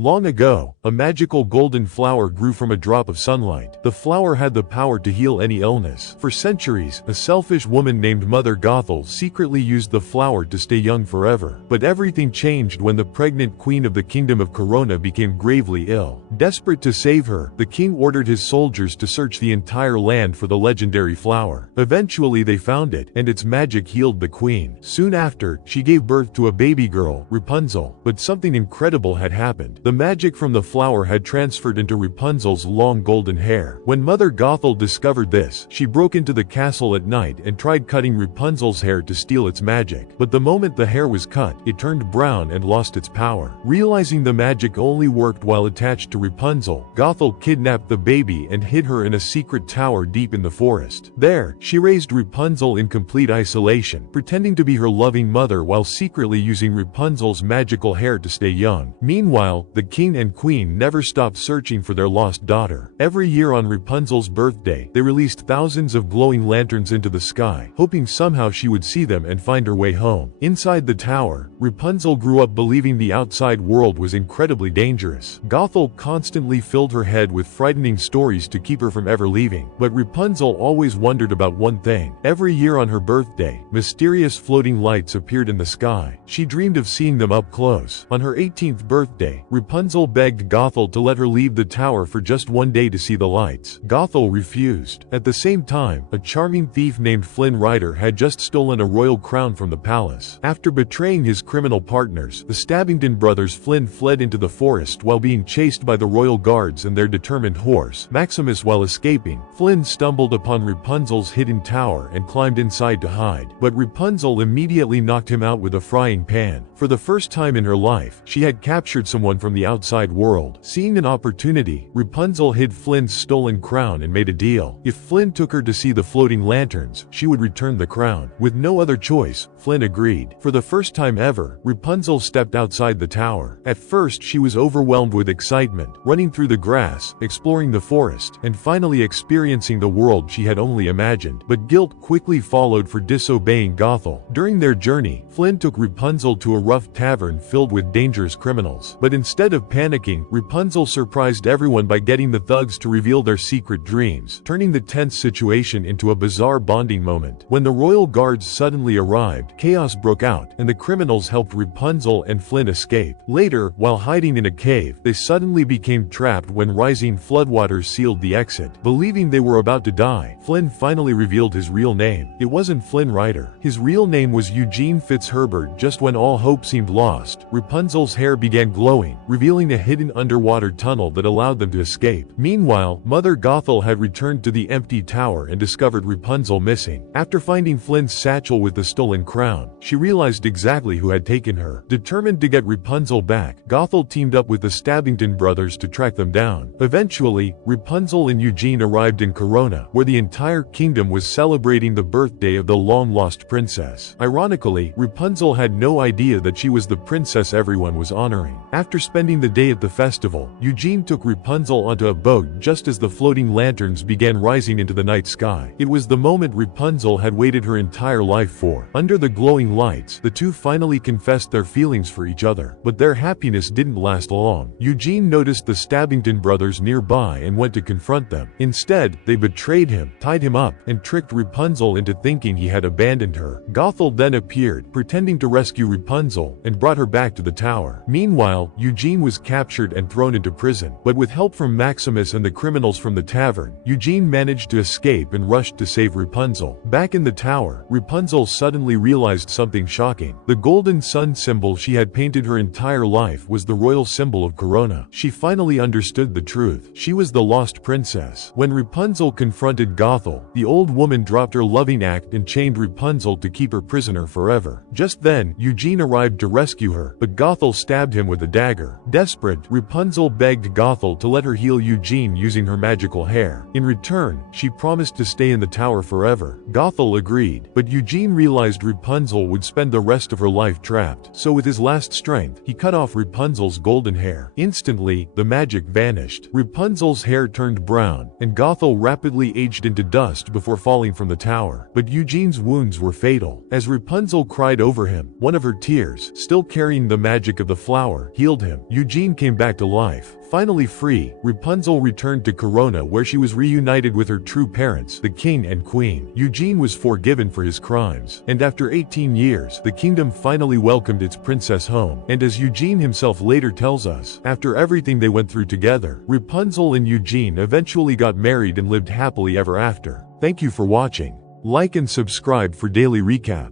Long ago, a magical golden flower grew from a drop of sunlight. The flower had the power to heal any illness. For centuries, a selfish woman named Mother Gothel secretly used the flower to stay young forever. But everything changed when the pregnant queen of the kingdom of Corona became gravely ill. Desperate to save her, the king ordered his soldiers to search the entire land for the legendary flower. Eventually they found it, and its magic healed the queen. Soon after, she gave birth to a baby girl, Rapunzel. But something incredible had happened. The magic from the flower had transferred into Rapunzel's long golden hair. When Mother Gothel discovered this, she broke into the castle at night and tried cutting Rapunzel's hair to steal its magic. But the moment the hair was cut, it turned brown and lost its power. Realizing the magic only worked while attached to Rapunzel, Gothel kidnapped the baby and hid her in a secret tower deep in the forest. There, she raised Rapunzel in complete isolation, pretending to be her loving mother while secretly using Rapunzel's magical hair to stay young. Meanwhile, the king and queen never stopped searching for their lost daughter. Every year on Rapunzel's birthday, they released thousands of glowing lanterns into the sky, hoping somehow she would see them and find her way home. Inside the tower, Rapunzel grew up believing the outside world was incredibly dangerous. Gothel constantly filled her head with frightening stories to keep her from ever leaving. But Rapunzel always wondered about one thing. Every year on her birthday, mysterious floating lights appeared in the sky. She dreamed of seeing them up close. On her 18th birthday, Rapunzel begged Gothel to let her leave the tower for just one day to see the lights. Gothel refused. At the same time, a charming thief named Flynn Rider had just stolen a royal crown from the palace. After betraying his criminal partners, the Stabbington brothers, Flynn fled into the forest while being chased by the royal guards and their determined horse, Maximus. While escaping, Flynn stumbled upon Rapunzel's hidden tower and climbed inside to hide. But Rapunzel immediately knocked him out with a frying pan. For the first time in her life, she had captured someone from the outside world. Seeing an opportunity, Rapunzel hid Flynn's stolen crown and made a deal. If Flynn took her to see the floating lanterns, she would return the crown. With no other choice, Flynn agreed. For the first time ever, Rapunzel stepped outside the tower. At first, she was overwhelmed with excitement, running through the grass, exploring the forest, and finally experiencing the world she had only imagined. But guilt quickly followed for disobeying Gothel. During their journey, Flynn took Rapunzel to a rough tavern filled with dangerous criminals. But instead of panicking, Rapunzel surprised everyone by getting the thugs to reveal their secret dreams, turning the tense situation into a bizarre bonding moment. When the royal guards suddenly arrived, chaos broke out, and the criminals helped Rapunzel and Flynn escape. Later, while hiding in a cave, they suddenly became trapped when rising floodwaters sealed the exit. Believing they were about to die, Flynn finally revealed his real name. It wasn't Flynn Rider. His real name was Eugene Fitzherbert. Just when all hope seemed lost, Rapunzel's hair began glowing, revealing a hidden underwater tunnel that allowed them to escape. Meanwhile, Mother Gothel had returned to the empty tower and discovered Rapunzel missing. After finding Flynn's satchel with the stolen crown, she realized exactly who had taken her. Determined to get Rapunzel back, Gothel teamed up with the Stabbington brothers to track them down. Eventually, Rapunzel and Eugene arrived in Corona, where the entire kingdom was celebrating the birthday of the long-lost princess. Ironically, Rapunzel had no idea that she was the princess everyone was honoring. After spending the day at the festival, Eugene took Rapunzel onto a boat just as the floating lanterns began rising into the night sky. It was the moment Rapunzel had waited her entire life for. Under the glowing lights, the two finally confessed their feelings for each other. But their happiness didn't last long. Eugene noticed the Stabbington brothers nearby and went to confront them. Instead, they betrayed him, tied him up, and tricked Rapunzel into thinking he had abandoned her. Gothel then appeared, pretending to rescue Rapunzel, and brought her back to the tower. Meanwhile, Eugene was captured and thrown into prison. But with help from Maximus and the criminals from the tavern, Eugene managed to escape and rushed to save Rapunzel. Back in the tower, Rapunzel suddenly realized something shocking. The golden sun symbol she had painted her entire life was the royal symbol of Corona. She finally understood the truth. She was the lost princess. When Rapunzel confronted Gothel, the old woman dropped her loving act and chained Rapunzel to keep her prisoner forever. Just then, Eugene arrived to rescue her, but Gothel stabbed him with a dagger. Desperate, Rapunzel begged Gothel to let her heal Eugene using her magical hair. In return, she promised to stay in the tower forever. Gothel agreed, but Eugene realized Rapunzel would spend the rest of her life trapped. So with his last strength, he cut off Rapunzel's golden hair. Instantly, the magic vanished. Rapunzel's hair turned brown, and Gothel rapidly aged into dust before falling from the tower. But Eugene's wounds were fatal. As Rapunzel cried over him, one of her tears, still carrying the magic of the flower, healed him. Eugene came back to life. Finally free, Rapunzel returned to Corona where she was reunited with her true parents, the king and queen. Eugene was forgiven for his crimes, and after 18 years, the kingdom finally welcomed its princess home. And as Eugene himself later tells us, after everything they went through together, Rapunzel and Eugene eventually got married and lived happily ever after. Thank you for watching. Like and subscribe for daily recap.